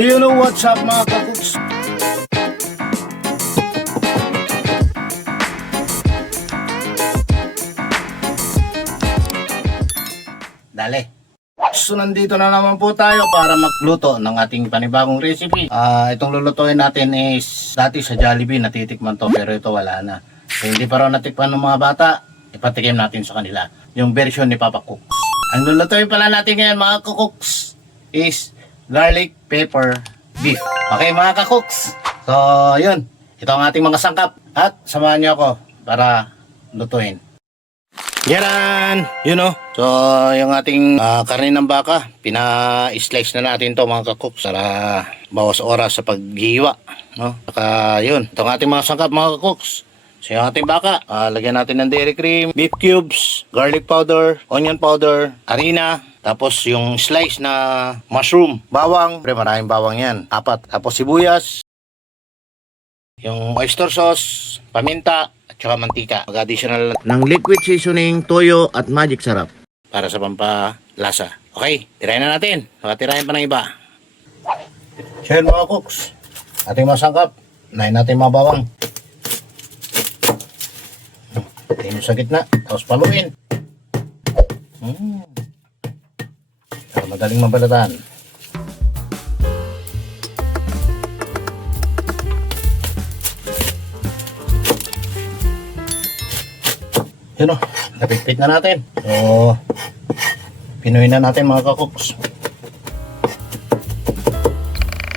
So you know what's up mga kakuks? Dali. So nandito na naman po tayo para magluto ng ating panibagong recipe. Itong lulutuin natin is dati sa Jollibee natitikman to pero ito wala na. So, hindi pa raw natikman ng mga bata, ipatikim natin sa kanila. Yung version ni Papa Cooks. Ang lulutuin pala natin ngayon mga kakuks is garlic pepper beef. Okay mga kakuks. So yun, ito ang ating mga sangkap at samahan niyo ako para lutuin. Yan, you know. So, yung ating karne ng baka, pina-slice na natin to mga kakuks para bawas oras sa paghiwa, no? Saka yun, itong ating mga sangkap mga kakuks. So, yung ating baka, lagyan natin ng dairy cream, beef cubes, garlic powder, onion powder, harina, tapos yung slice na mushroom, bawang, pre maraming bawang yan, 4, tapos sibuyas, yung oyster sauce, paminta, tsaka mantika. Mag-additional ng liquid seasoning, toyo at magic sarap para sa pampalasa. Okay, tirahin na natin. Tirahin pa ng iba. So yun mga cooks, ating masangkap. Unahin natin mga bawang. Tingin sa gitna, tapos paluin. Para madaling mabalatan. Yun o, napitpit na natin. So, pinuhin na natin mga kakuks.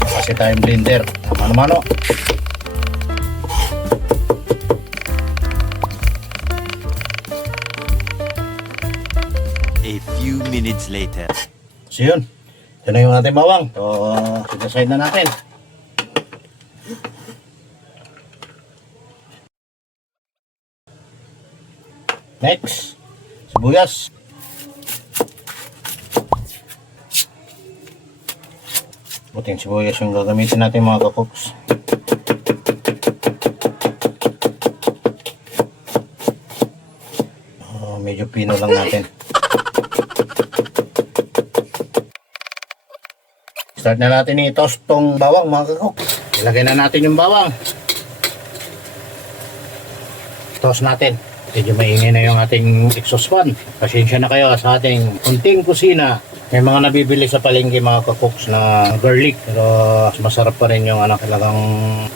Kasi tayong blender. Mano-mano. A few minutes later. So yun, ito na yung ating bawang. So, sinaside na natin. Next, sibuyas. Buting sibuyas yung gagamitin natin mga kakuks. Medyo pino lang natin. Start na natin i-toast tong bawang mga kakuks. Ilagay na natin yung bawang. Toast natin. Medyo maingay na yung ating exhaust fan. Pasensya na kayo sa ating kunting kusina. May mga nabibili sa palengke mga kakuks na garlic. Pero masarap pa rin yung talagang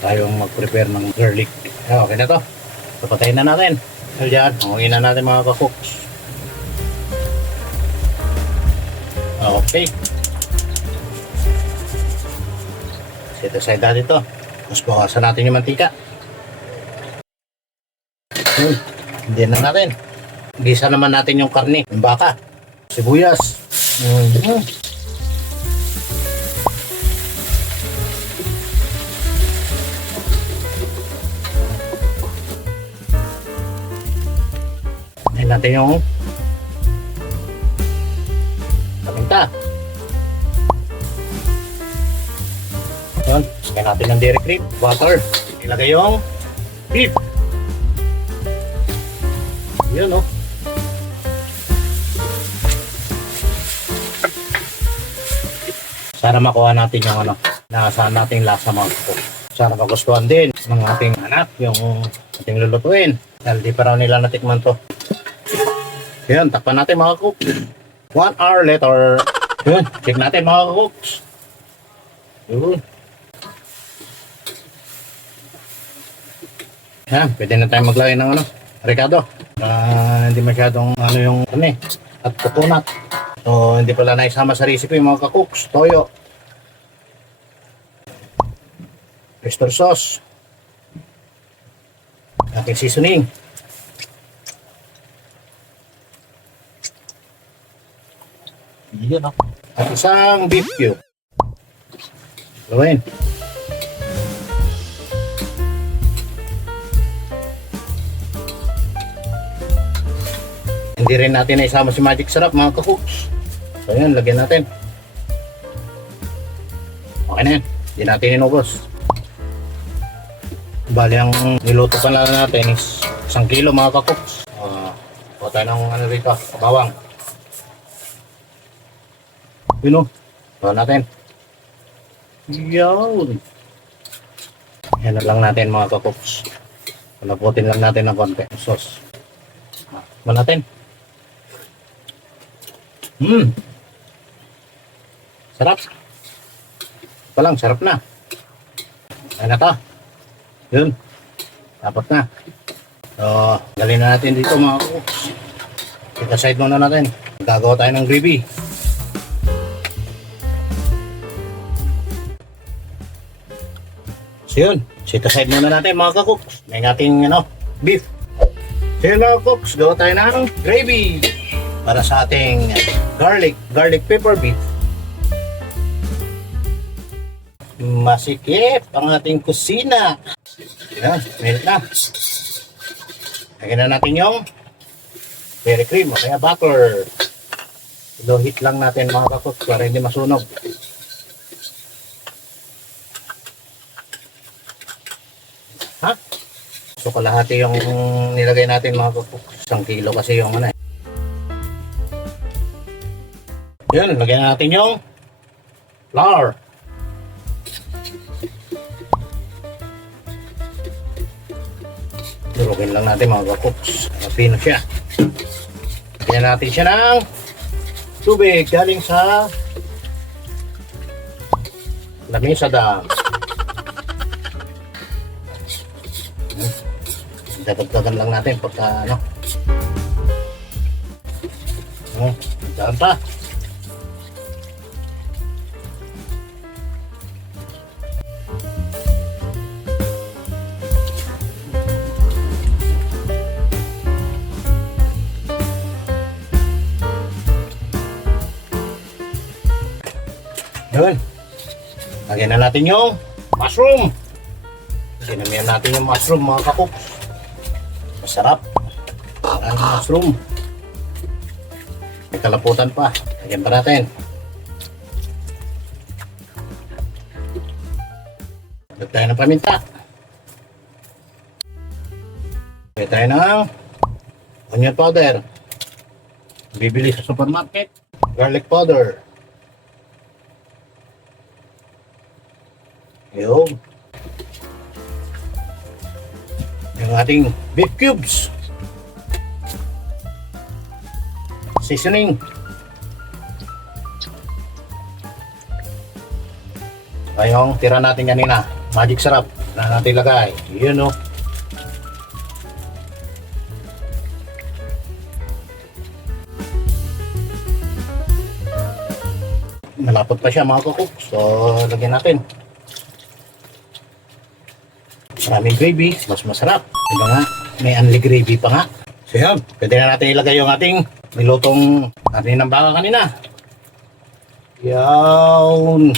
tayong mag-prepare ng garlic. Okay na to. Papatayin na natin. So dyan, hangin na natin mga kakuks. Okay. Set aside natin to. Tapos bawasan natin yung mantika. Hindi na natin. Gisa naman natin yung karne, yung baka, sibuyas. Ayan natin yung paminta. Ayan, lagyan natin ng dairy cream, water. Ilagay yung beef. Yun o. Sana makuha natin yung nasaan nating lasa mga kuko. Sana magustuhan din ng ating anak yung ating lulutuin. Dahil di pa raw nila natikman to. Yun, takpan natin mga cook. 1 hour later. Yun, check natin mga cooks. Yun. Yan, pwede na tayo maglagay ng Ricardo. Hindi masyadong yung karne at coconut. So hindi pala naisama sa recipe mga kakuks. Toyo, oyster sauce, ating seasoning, yun at isang beef cube. Gawin. Hindi rin natin naisama si magic sarap mga kakuks. So yun, lagyan natin. Okay na yan. Hindi natin inubos. Bali ang niluto pa lang natin is 1 kilo mga kakuks. Kuha tayo ng rito, bawang. Yun o. Kuha natin. Yun. Yan na lang natin mga kakuks. Palaputin lang natin ng konti. Sauce. Tikman natin. Sarap. Ito lang, sarap na. Ayan na to. Yun. Dapat na. So, dalhin na natin dito mga kakuks. Ika-side muna natin. Gagawa tayo ng gravy. So yun, set-aside muna natin mga kakuks. May ating beef. So yun mga kakuks, gawa tayo ng gravy para sa ating garlic pepper beef. Masikip ang ating kusina. Yan, meron na. Lagyan na natin yung dairy cream o kaya butter. Low heat lang natin mga kakuks para hindi masunog. Ha? So kalahati yung nilagay natin mga kakuks. 1 kilo kasi yung Yun, lagyan na natin yung flour. Durugin lang natin mga kakuks. Pino siya. Lagyan natin siya ng tubig galing sa lamesa dam. Dadagdagan lang natin pagka dyan pa. Yun. Lagyan na natin yung mushroom. Sinamihan natin yung mushroom mga kakuks. Masarap. Maraming mushroom. May kalaputan pa. Lagyan pa natin. Lagyan tayo ng paminta. Lagyan tayo ng onion powder. Bibili sa supermarket. Garlic powder. Yun. Yung ating beef cubes. Seasoning. Saka yung tira natin kanina. Magic sarap. Na natin lagay. Yun o. Malapot pa siya mga kukuk. So, lagyan natin. Maraming gravy, mas masarap. Diba nga, may unli gravy pa nga. So yan, pwede na natin ilagay yung ating nilutong karne ng baka kanina. Yan.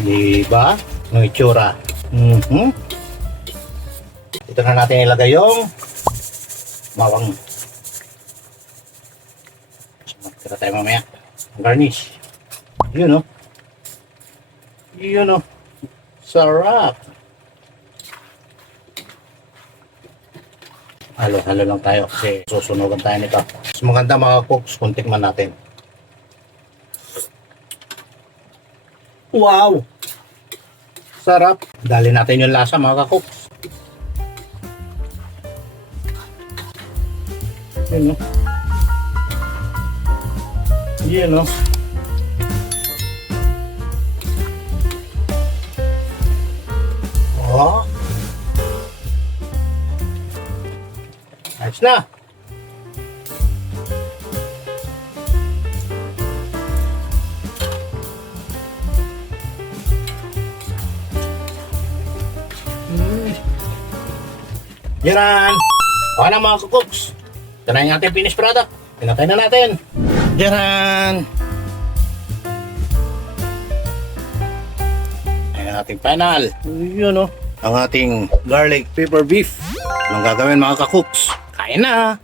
Diba? Ang itsura. Ito na natin ilagay yung bawang. Tira tayo mamaya. Garnish. Yun o. Yun o. Sarap. Halo-halo lang tayo kasi susunugan tayo nito. Mas maganda mga cooks kung tikman natin. Wow! Sarap. Dali natin yung lasa mga cooks. Yun o. Yun o. Oh. Ayos na. Yan. Okay na mga kukuks. Ito na yung ating finished product. Pinatay na natin. Yan. Ayan ating final. Yun o. Ang ating garlic pepper beef. Anong gagawin mga kakuks? Kain na!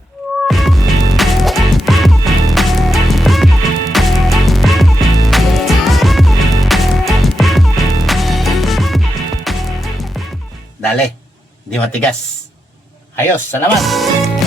Dale, di matigas. Ayos, salamat!